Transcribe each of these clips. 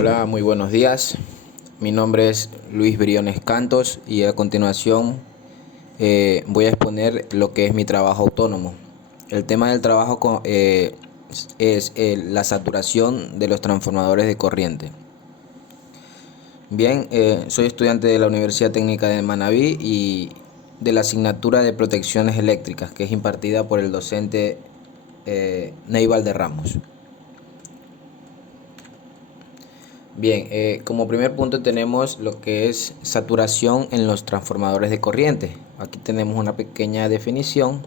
Hola, muy buenos días. Mi nombre es Luis Briones Cantos y a continuación voy a exponer lo que es mi trabajo autónomo. El tema del trabajo es la saturación de los transformadores de corriente. Bien, soy estudiante de la Universidad Técnica de Manabí y de la asignatura de protecciones eléctricas, que es impartida por el docente Neival de Ramos. Bien, como primer punto tenemos lo que es saturación en los transformadores de corriente. Aquí tenemos una pequeña definición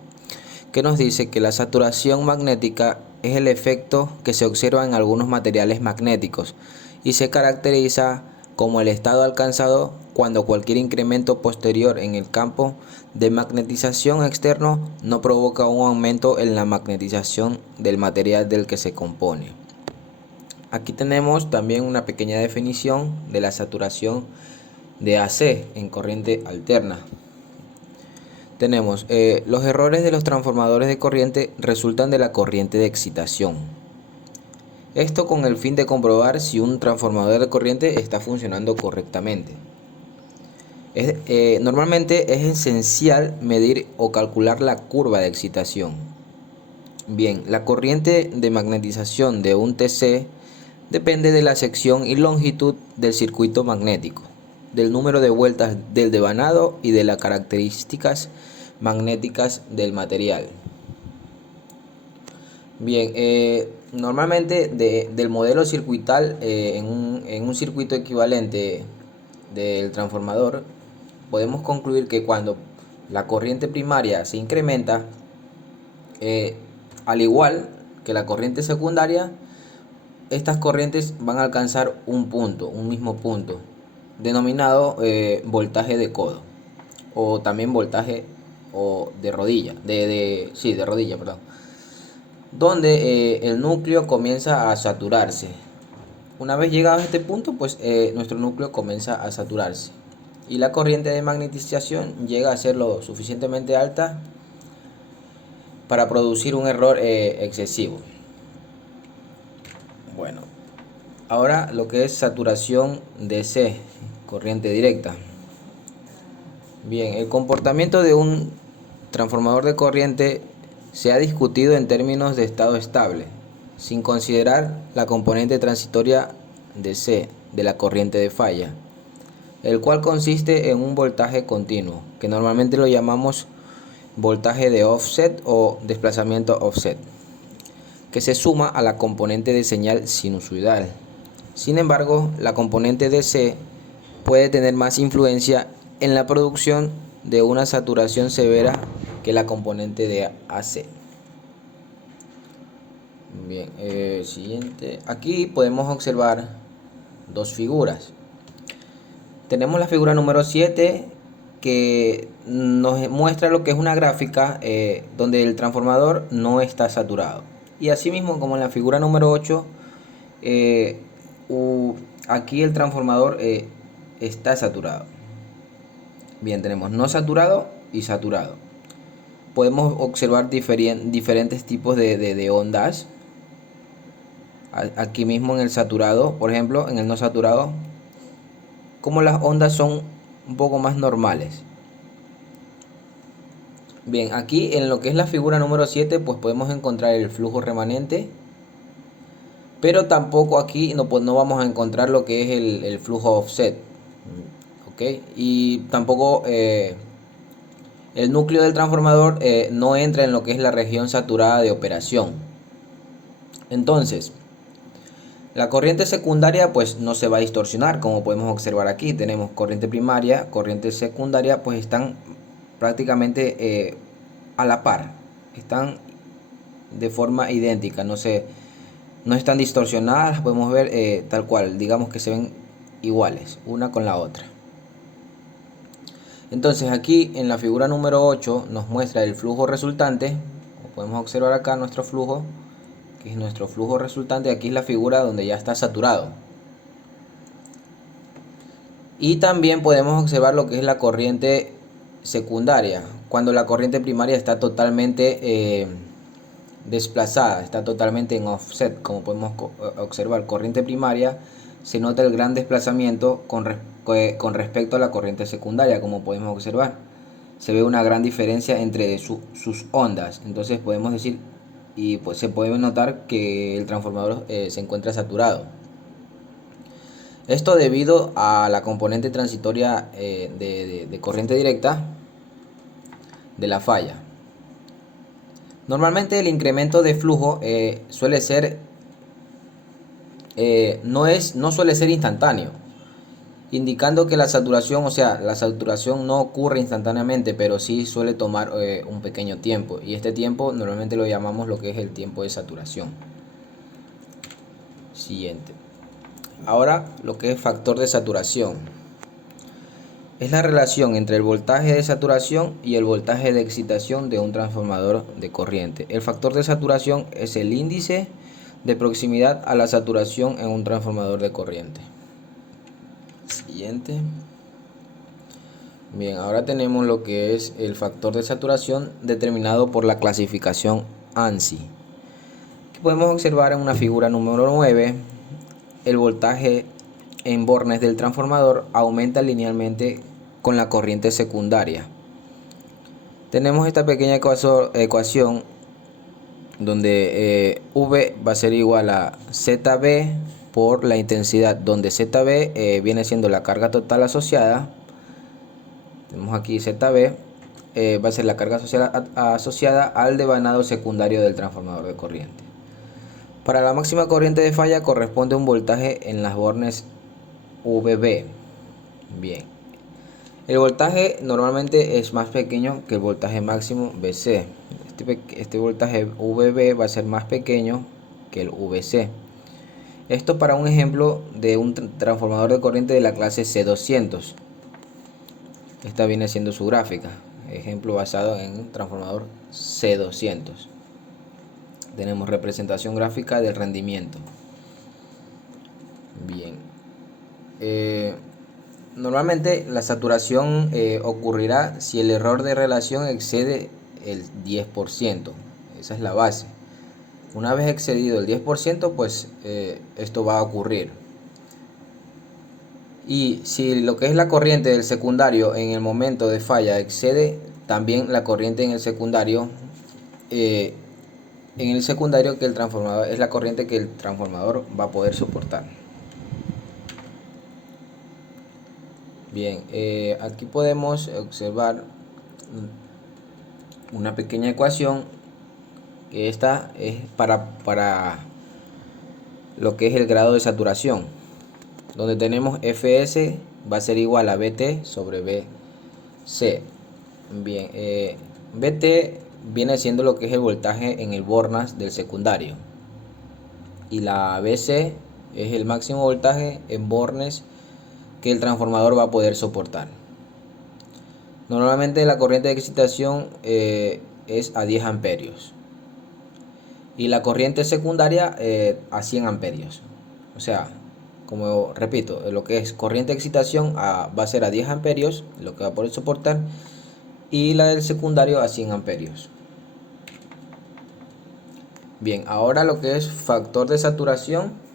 que nos dice que la saturación magnética es el efecto que se observa en algunos materiales magnéticos y se caracteriza como el estado alcanzado cuando cualquier incremento posterior en el campo de magnetización externo no provoca un aumento en la magnetización del material del que se compone. Aquí tenemos también una pequeña definición de la saturación de AC en corriente alterna. Tenemos los errores de los transformadores de corriente resultan de la corriente de excitación. Esto con el fin de comprobar si un transformador de corriente está funcionando correctamente. Normalmente es esencial medir o calcular la curva de excitación. Bien, la corriente de magnetización de un TC depende de la sección y longitud del circuito magnético, del número de vueltas del devanado y de las características magnéticas del material. Bien, normalmente del modelo circuital en un circuito equivalente del transformador, podemos concluir que cuando la corriente primaria se incrementa, al igual que la corriente secundaria, estas corrientes van a alcanzar un mismo punto, denominado voltaje de codo, o también voltaje o de rodilla, de rodilla, perdón, donde el núcleo comienza a saturarse. Una vez llegado a este punto, pues nuestro núcleo comienza a saturarse y la corriente de magnetización llega a ser lo suficientemente alta para producir un error excesivo. Bueno, ahora lo que es saturación DC, corriente directa. Bien, el comportamiento de un transformador de corriente se ha discutido en términos de estado estable, sin considerar la componente transitoria DC de la corriente de falla, el cual consiste en un voltaje continuo, que normalmente lo llamamos voltaje de offset o desplazamiento offset, que se suma a la componente de señal sinusoidal. Sin embargo, la componente DC puede tener más influencia en la producción de una saturación severa que la componente de AC. Bien, siguiente. Aquí podemos observar dos figuras. Tenemos la figura número 7 que nos muestra lo que es una gráfica donde el transformador no está saturado. Y asimismo, como en la figura número 8, aquí el transformador está saturado. Bien, tenemos no saturado y saturado. Podemos observar diferentes tipos de ondas. Aquí mismo en el saturado, por ejemplo, en el no saturado, como las ondas son un poco más normales. Bien, aquí en lo que es la figura número 7, pues podemos encontrar el flujo remanente, pero tampoco aquí no vamos a encontrar lo que es el flujo offset, ¿ok? Y tampoco el núcleo del transformador no entra en lo que es la región saturada de operación. Entonces, la corriente secundaria pues no se va a distorsionar, como podemos observar aquí. Tenemos corriente primaria, corriente secundaria, pues están prácticamente a la par, están de forma idéntica, no están distorsionadas, las podemos ver tal cual, digamos que se ven iguales una con la otra. Entonces aquí en la figura número 8 nos muestra el flujo resultante, como podemos observar acá nuestro flujo, que es nuestro flujo resultante. Aquí es la figura donde ya está saturado. Y también podemos observar lo que es la corriente secundaria, cuando la corriente primaria está totalmente desplazada, está totalmente en offset, como podemos observar. Corriente primaria se nota el gran desplazamiento con respecto a la corriente secundaria, como podemos observar. Se ve una gran diferencia entre sus ondas. Entonces podemos decir, y pues se puede notar que el transformador se encuentra saturado. Esto debido a la componente transitoria de corriente directa de la falla. Normalmente el incremento de flujo suele ser no suele ser instantáneo, indicando que la saturación, o sea, la saturación no ocurre instantáneamente, pero sí suele tomar un pequeño tiempo, y este tiempo normalmente lo llamamos lo que es el tiempo de saturación. Siguiente. Ahora lo que es factor de saturación. Es la relación entre el voltaje de saturación y el voltaje de excitación de un transformador de corriente. El factor de saturación es el índice de proximidad a la saturación en un transformador de corriente. Siguiente. Bien, ahora tenemos lo que es el factor de saturación determinado por la clasificación ANSI. Aquí podemos observar en una figura número 9, el voltaje en bornes del transformador aumenta linealmente con la corriente secundaria. Tenemos esta pequeña ecuación donde V va a ser igual a ZB por la intensidad, donde ZB viene siendo la carga total asociada. Tenemos aquí ZB, va a ser la carga asociada al devanado secundario del transformador de corriente. Para la máxima corriente de falla corresponde un voltaje en las bornes VB. Bien, el voltaje normalmente es más pequeño que el voltaje máximo VC. Este voltaje VB va a ser más pequeño que el VC. Esto para un ejemplo de un transformador de corriente de la clase C200. Esta viene siendo su gráfica. Ejemplo basado en un transformador C200. Tenemos representación gráfica del rendimiento. Bien. Normalmente la saturación ocurrirá si el error de relación excede el 10%. Esa es la base. Una vez excedido el 10%, pues esto va a ocurrir. Y si lo que es la corriente del secundario en el momento de falla excede también la corriente en el secundario, que el transformador es la corriente que el transformador va a poder soportar. Bien, aquí podemos observar una pequeña ecuación, que esta es para lo que es el grado de saturación, donde tenemos Fs va a ser igual a Vt sobre Vc. Bien, Vt viene siendo lo que es el voltaje en el bornas del secundario, y la Vc es el máximo voltaje en bornes que el transformador va a poder soportar. Normalmente la corriente de excitación es a 10 amperios y la corriente secundaria a 100 amperios. O sea, como repito, lo que es corriente de excitación va a ser a 10 amperios, lo que va a poder soportar, y la del secundario a 100 amperios. Bien, ahora lo que es factor de saturación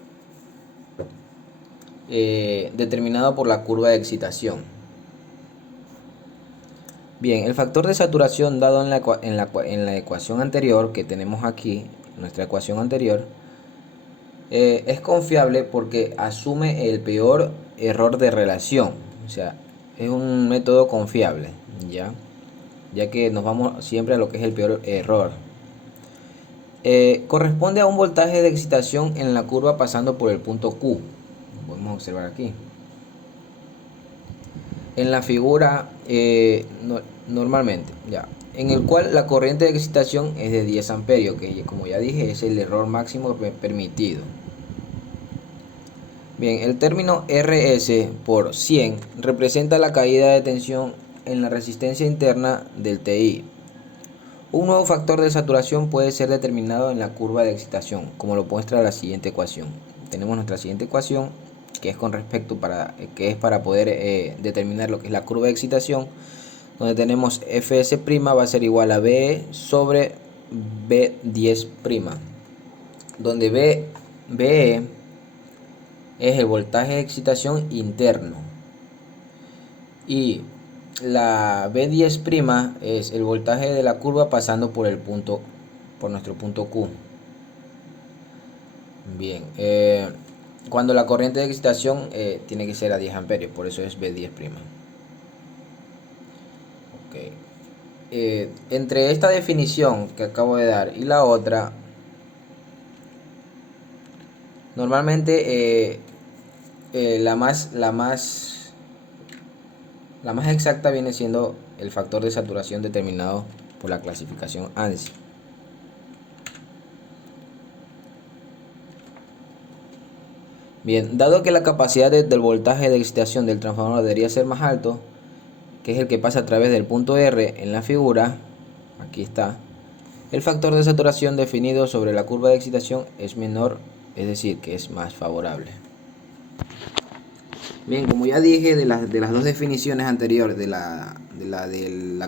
determinado por la curva de excitación. Bien, el factor de saturación dado en la ecuación anterior que tenemos aquí, nuestra ecuación anterior, es confiable porque asume el peor error de relación. O sea, es un método confiable, ya que nos vamos siempre a lo que es el peor error. Corresponde a un voltaje de excitación en la curva pasando por el punto Q. Podemos observar aquí en la figura normalmente, en el cual la corriente de excitación es de 10 amperios, que como ya dije es el error máximo permitido. Bien, el término RS por 100 representa la caída de tensión en la resistencia interna del TI. Un nuevo factor de saturación puede ser determinado en la curva de excitación, como lo muestra la siguiente ecuación. Tenemos nuestra siguiente ecuación, que es para poder determinar lo que es la curva de excitación, donde tenemos Fs' va a ser igual a BE sobre B10', donde BE es el voltaje de excitación interno. Y la B10' es el voltaje de la curva pasando por nuestro punto Q. Bien, cuando la corriente de excitación tiene que ser a 10 amperios, por eso es B10'. Okay. Entre esta definición que acabo de dar y la otra, normalmente la más exacta viene siendo el factor de saturación determinado por la clasificación ANSI. Bien, dado que la capacidad del voltaje de excitación del transformador debería ser más alto, que es el que pasa a través del punto R en la figura, aquí está, el factor de saturación definido sobre la curva de excitación es menor, es decir, que es más favorable. Bien, como ya dije de las dos definiciones anteriores, de la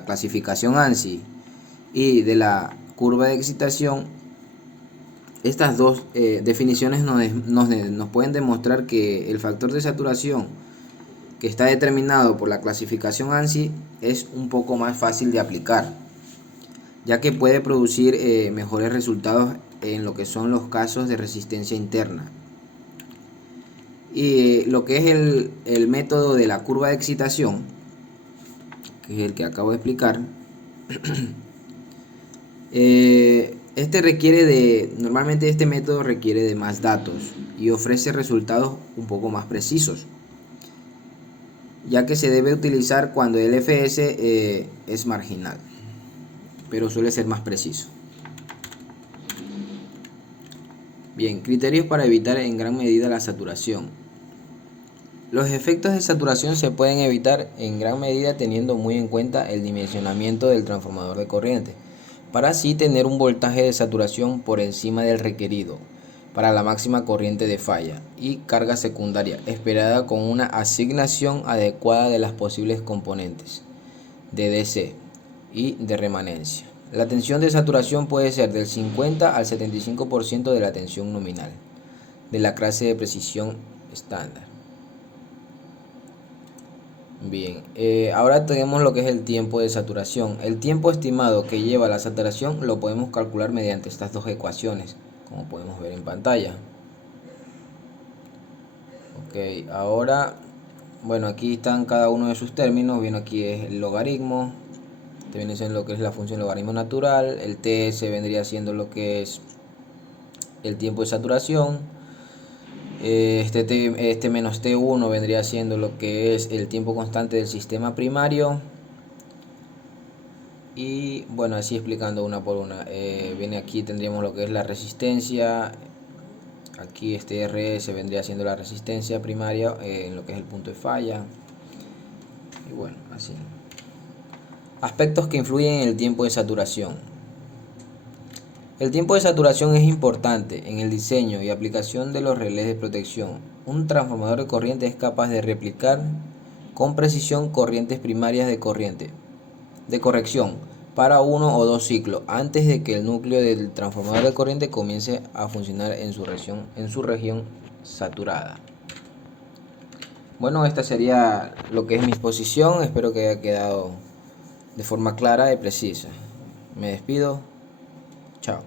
clasificación ANSI y de la curva de excitación, estas dos definiciones nos pueden demostrar que el factor de saturación que está determinado por la clasificación ANSI es un poco más fácil de aplicar, ya que puede producir mejores resultados en lo que son los casos de resistencia interna. Y lo que es el método de la curva de excitación, que es el que acabo de explicar, normalmente este método requiere de más datos y ofrece resultados un poco más precisos, ya que se debe utilizar cuando el FS es marginal, pero suele ser más preciso. Bien, criterios para evitar en gran medida la saturación. Los efectos de saturación se pueden evitar en gran medida teniendo muy en cuenta el dimensionamiento del transformador de corriente, para así tener un voltaje de saturación por encima del requerido para la máxima corriente de falla y carga secundaria esperada con una asignación adecuada de las posibles componentes de DC y de remanencia. La tensión de saturación puede ser del 50 al 75% de la tensión nominal de la clase de precisión estándar. Bien, ahora tenemos lo que es el tiempo de saturación. El tiempo estimado que lleva la saturación lo podemos calcular mediante estas dos ecuaciones, como podemos ver en pantalla. Ok, ahora, bueno, aquí están cada uno de sus términos. Bien, aquí es el logaritmo. Este viene siendo lo que es la función logaritmo natural. El TS vendría siendo lo que es el tiempo de saturación. Este menos T1 vendría siendo lo que es el tiempo constante del sistema primario. Y bueno, así explicando una por una. Viene aquí, tendríamos lo que es la resistencia. Aquí este RS vendría siendo la resistencia primaria en lo que es el punto de falla. Y bueno, así. Aspectos que influyen en el tiempo de saturación. El tiempo de saturación es importante en el diseño y aplicación de los relés de protección. Un transformador de corriente es capaz de replicar con precisión corrientes primarias de corrección para uno o dos ciclos antes de que el núcleo del transformador de corriente comience a funcionar en su región saturada. Bueno, esta sería lo que es mi exposición. Espero que haya quedado de forma clara y precisa. Me despido. Chao.